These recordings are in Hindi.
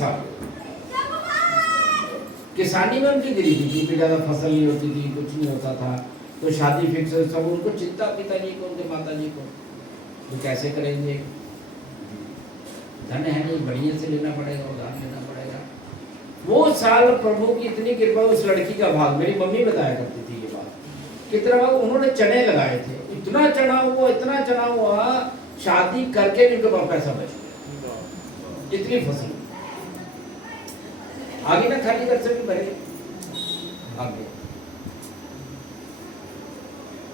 था। किसानी में उनकी गरीबी थी, ज्यादा फसल नहीं होती थी, कुछ नहीं होता था, तो शादी फिक्स, सब उनको चिंता पिताजी को, उनके माताजी को, तो कैसे करेंगे, धन है नहीं, बढ़िया से लेना पड़ेगा, उधार लेना पड़ेगा। वो साल प्रभु की इतनी कृपा, उस लड़की का भाग, मेरी मम्मी बताया करती थी ये बात, कितना उन्होंने चने लगाए थे, इतना चना हुआ, इतना चना हुआ, शादी करके भी उनके पास पैसा बच गया, इतनी फसल आगे ना, खाली घर से भी भरे आगे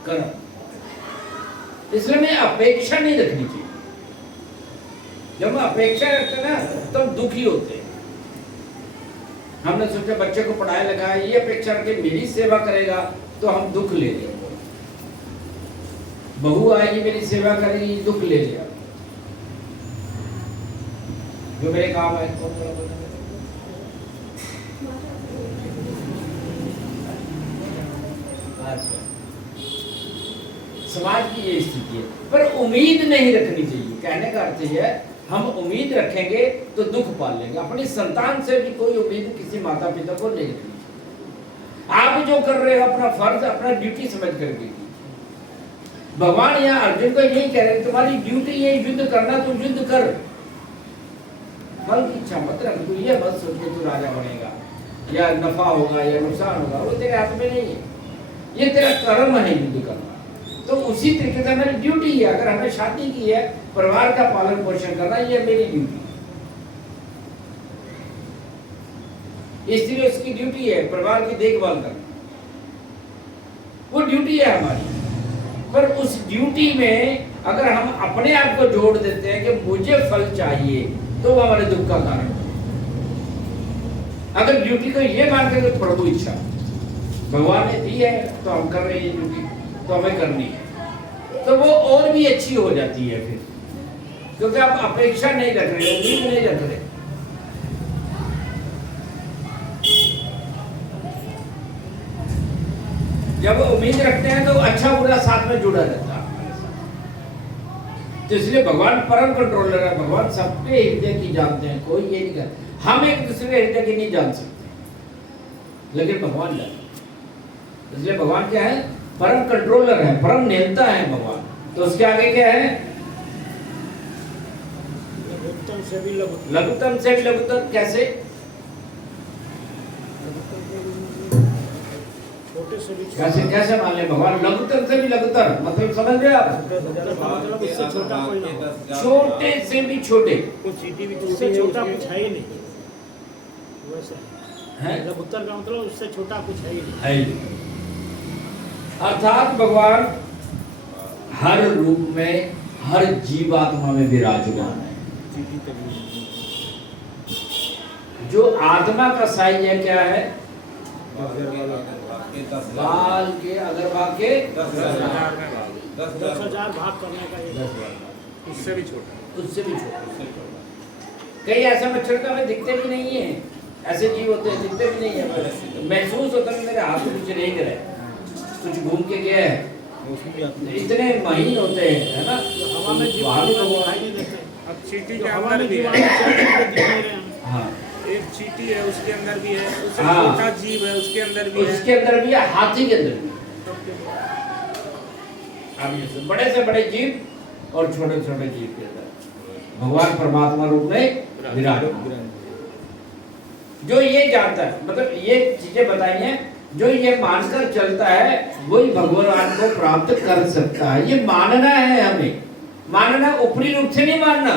कर। इसलिए में अपेक्षा नहीं रखनी चाहिए। जब हम अपेक्षा रखते हैं ना, तो हम दुखी होते हैं। हमने सोचा बच्चे को पढ़ाया लिखाया, ये अपेक्षा रखे मेरी सेवा करेगा, तो हम दुख ले लेंगे। बहू आएगी मेरी सेवा करेगी, दुख ले लिया, जो मेरे काम है। समाज की ये स्थिति है, पर उम्मीद नहीं रखनी चाहिए। कहने का अर्थ है, हम उम्मीद रखेंगे तो दुख पाल लेंगे। अपनी संतान से भी कोई उम्मीद किसी माता पिता को नहीं रखनी चाहिए। आप जो कर रहे हो अपना फर्ज, अपना ड्यूटी समझ कर कीजिए। भगवान यहाँ अर्जुन को यही कह रहे हैं, तुम्हारी ड्यूटी ये युद्ध करना, तुम युद्ध कर, फल की इच्छा मत रख। तू ये मत सोच के तू राजा बनेगा, या नफा होगा या नुकसान होगा, वो तेरे हाथ में नहीं है, ये तेरा कर्म है युद्ध करना। तो उसी तरीके से मेरी ड्यूटी है, अगर हमने शादी की है, परिवार का पालन पोषण करना, ये मेरी ड्यूटी है। इसलिए उसकी ड्यूटी है परिवार की देखभाल करना, वो ड्यूटी है हमारी। पर उस ड्यूटी में अगर हम अपने आप को जोड़ देते हैं कि मुझे फल चाहिए, तो वो हमारे दुख का कारण है। अगर ड्यूटी को ये मान कर तो प्रभु इच्छा, भगवान ने दी है तो हम कर रहे हैं ड्यूटी, तो हमें करनी है, तो वो और भी अच्छी हो जाती है फिर, क्योंकि आप अपेक्षा नहीं रख रहे, उम्मीद नहीं रख रहे। जब उम्मीद रखते हैं तो अच्छा बुरा साथ में जुड़ा रहता है। तो इसलिए भगवान परम कंट्रोलर है, भगवान सबके हृदय की जानते हैं, कोई ये नहीं कर, हम एक दूसरे के हृदय की नहीं जान सकते, लेकिन भगवान जानते। इसलिए भगवान क्या है, परम कंट्रोलर है, परम नियंता है भगवान। तो उसके आगे क्या है, लघुत्तम से भी लघुत्तम। कैसे, कैसे कैसे मान ले भगवान लघुत्तम से भी लघुत्तर, मतलब समझ रहे आप, उससे छोटा कोई ना, छोटे से भी छोटे, कुछ चीटी भी उससे छोटा कुछ है ही नहीं, वैसा है। लघुत्तर का मतलब उससे छोटा कुछ है ही नहीं। अर्थात भगवान हर रूप में, हर जीवात्मा में विराजमान है। जो आत्मा का साइज है क्या है, बाल के अगर भाग के 10,000 भाग करने का, 10,000 उससे भी छोटा, उससे भी छोटा। कई ऐसे मच्छर तो हमें दिखते भी नहीं है, ऐसे जीव होते हैं दिखते भी नहीं है, महसूस होता है मेरे हाथ में कुछ नहीं गिरा, कुछ घूम के गया है, इतने महीन होते हैं, है ना, हवा में जीवाणु दिखाई नहीं देते। अब चींटी के अंदर भी है, हाँ एक चींटी है उसके अंदर भी है, उससे हाँ। छोटा जीव है उसके अंदर भी है, उसके अंदर भी है, हाथी के अंदर भी। अब ये बड़े से बड़े जीव और छोटे छोटे जीव के अंदर भगवान परमात्मा रूप में विराजमान। जो ये जानता है, मतलब ये चीजें बताई हैं, जो ये मानकर चलता है वही भगवान को प्राप्त कर सकता है। ये मानना है, हमें मानना, ऊपरी रूप से नहीं मानना,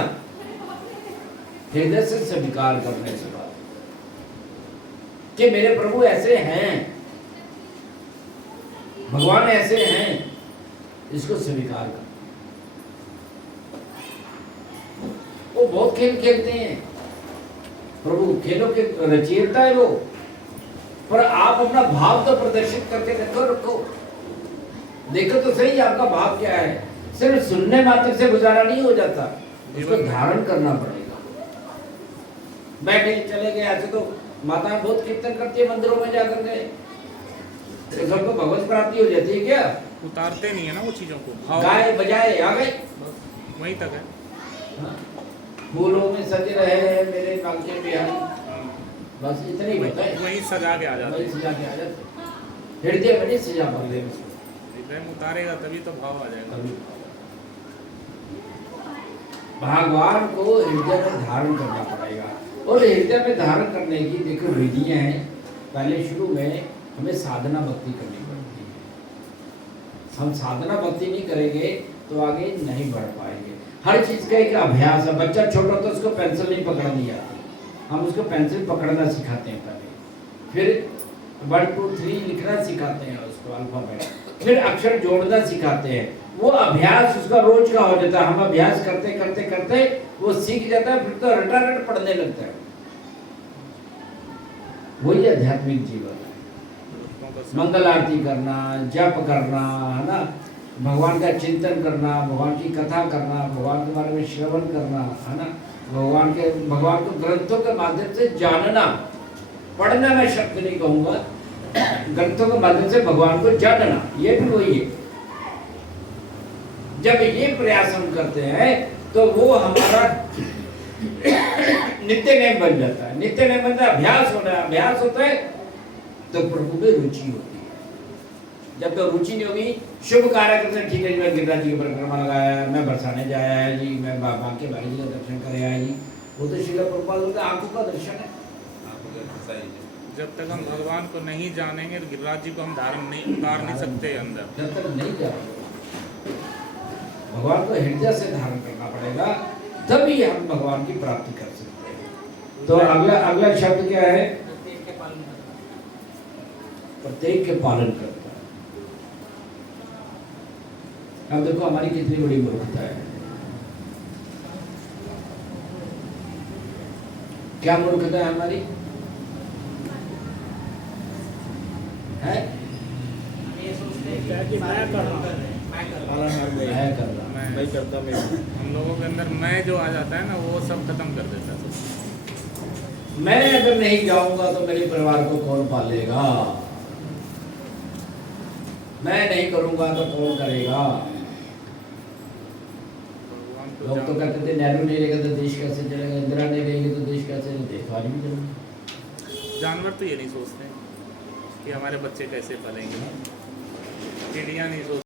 हृदय से स्वीकार करने से बात कि मेरे प्रभु ऐसे हैं, भगवान ऐसे हैं, इसको स्वीकार कर। वो बहुत खेल खेलते हैं, प्रभु खेलों के रचयिता है वो, पर आप अपना भाव तो प्रदर्शित करके रखो, देखो तो सही आपका भाव क्या है। सिर्फ सुनने मात्र से गुजारा नहीं हो जाता, उसको धारण करना पड़ेगा। बैठे चले गए, ऐसे तो माताएं बहुत कीर्तन करती है मंदिरों में जाकर के, तो सबको भगवत प्राप्ति हो जाती है क्या? उतारते नहीं है ना वो चीजों को, गाए बजाए आ गए, वहीं तक है। हाँ। फूलों में सज रहे हैं मेरे कांचे बिहारी, बस इतना ही होता है। वही सजा के आ जाते वही सजा के आ जाते, हृदय में नहीं सजा पाते हैं। प्रेम उतारेगा तभी तो भाव आ जाएगा। भगवान को हृदय में धारण करना पड़ेगा, और हृदय में धारण करने की देखो विधियां हैं। पहले शुरू में हमें साधना भक्ति करनी पड़ती है। हम साधना भक्ति नहीं करेंगे तो आगे नहीं बढ़ पाएंगे। हर चीज का एक अभ्यास है। बच्चा छोटा तो उसको पेंसिल नहीं पकड़नी आती, हम उसको पेंसिल पकड़ना सिखाते हैं पहले, फिर 1 2 3 लिखना सिखाते हैं उसको अल्फाबेट, फिर अक्षर जोड़ना सिखाते हैं। वो अभ्यास उसका रोज का हो जाता है। हम अभ्यास करते करते करते वो सीख जाता है, फिर तो रटारट पढ़ने लगता है। वही आध्यात्मिक जीवन है। मंगल आरती करना, जप करना, है ना, भगवान का चिंतन करना, भगवान की कथा करना, भगवान के बारे में श्रवण करना, है ना, भगवान को ग्रंथों के माध्यम से जानना, पढ़ना मैं शब्द नहीं कहूँगा, ग्रंथों के माध्यम से भगवान को जानना, ये भी वही है। जब ये प्रयास हम करते हैं तो वो हमारा नित्य नेम बन जाता है। नित्य नेम बनता है, अभ्यास होता है। अभ्यास होता है तो प्रभु में रुचि होती है। जब तो रुचि नहीं होगी, शुभ कार्य करते हैं, ठीक है जी मैं गिरिराज जी की परिक्रमा लगाया, मैं बरसाने जाया है जी, मैं बाबा के भाई जी का दर्शन कर आया जी, वो तो श्रील प्रभुपाद बोलते आंखों का दर्शन है। जब तक हम भगवान को नहीं जानेंगे तो गिरिराज जी को हम धारण नहीं उतार नहीं सकते अंदर। जब तक नहीं जाएंगे भगवान को हृदय से धारण करना पड़ेगा, तभी हम भगवान की प्राप्ति कर सकते हैं। तो अगला शब्द क्या है? प्रत्येक के पालन करता है। अब देखो हमारी कितनी बड़ी मूर्खता है। क्या मूर्खता है हमारी? है क्या कि मैं कर रहा हूँ, मैं करता मैं। हम लोगों के अंदर मैं जो आ जाता है ना, वो सब खत्म कर देता है। मैं अगर नहीं जाऊंगा तो मेरे परिवार को कौन पालेगा? मैं नहीं करूंगा तो कौन करेगा? लोग तो कहते थे नेहरू नहीं रहेगा तो देश कैसे चलेगा, इंदिरा नहीं रहेगी तो देश कैसे चलेगा, देशवाली भी चलेगा। जानवर तो ये नहीं सोचते कि हमारे बच्चे कैसे पलेंगे, चिड़िया नहीं सोचते।